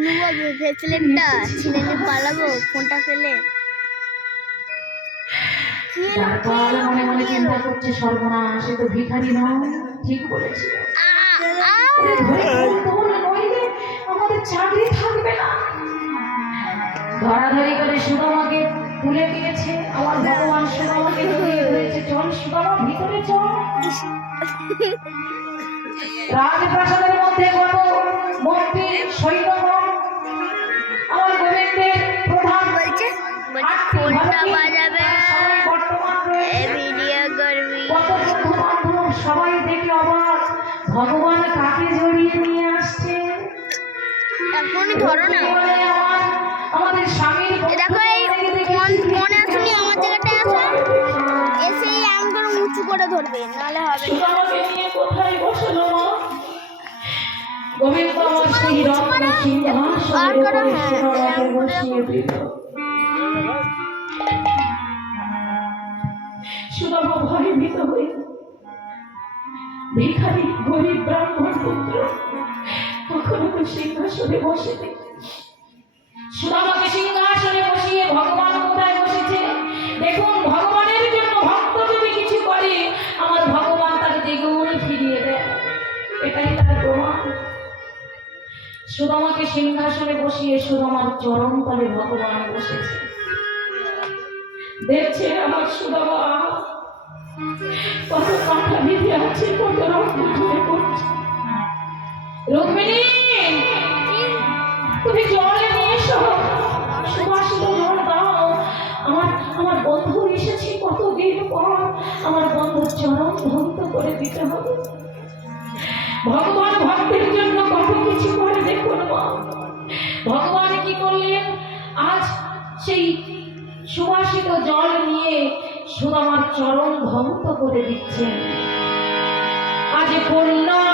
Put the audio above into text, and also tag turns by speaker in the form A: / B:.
A: নেব ভেবেছিলেনটা ছিনে নিয়ে পালাবো ফোনটা ফেলে।
B: তারপর মনে মনে চিন্তা করছে সর্বনাশ তো ভিখারি নয় ঠিক বলেছিল
A: আ, আ।
B: নইলে আমাদের চাকরি থাকবে না ধরাধরি করে সুদামাকে তুলে দিয়েছে আমার ভগবান সুদামাকে চল সুদামা ভিতরে চল। রাজপ্রাসাদের মধ্যে কত মন্ত্রী সৈন্যগণ
A: বাজাবে। ভিডিও করবি।
B: সবাই দেখে অবাক। ভগবান কাকে জড়িয়ে নিয়ে আসছে?
A: এখনই ধরো না।
B: আমাদের স্বামীর
A: দেখো এই ফোন আসুনি আমার জায়গাটায় আসো এমন করে উঁচু করে ধরবে নাহলে হবে
B: আমাকে নিয়ে কোথায় বসল মা? গোবিন্দ আমার সেই রত্ন
A: হ্যাঁ, করে
B: বসিয়ে দিল। সুদামা হয়ে ভিখারি গরিব ব্রাহ্মণ পুত্র কখনো তো সিংহাসনে বসে সুদামাকে সিংহাসনে বসিয়ে ভগবান কোথায় বসেছে? দেখুন, ভগবানের জন্য ভক্ত যদি কিছু করে, আমার ভগবান তাকে দ্বিগুণ ফিরিয়ে দেয়। এটাই তার প্রমাণ। সুদামাকে সিংহাসনে বসিয়ে সুদামার চরম তলে ভগবান বসেছে। দেখছে আমার সুদামা কত তুমি জলে নিয়ে এসো। সুবাসিত আমার আমার বন্ধু এসেছে কতদিন পর। আমার বন্ধুর চরণ ধন্ত করে দিতে হবে। ভগবান ভক্তের জন্য কত কিছু করে দেখুন মা। ভগবান কি করলেন? আজ সেই সুবাসিত জল নিয়ে সুদামার চরণ ভক্ত করে দিচ্ছেন। আজ কল্যাণ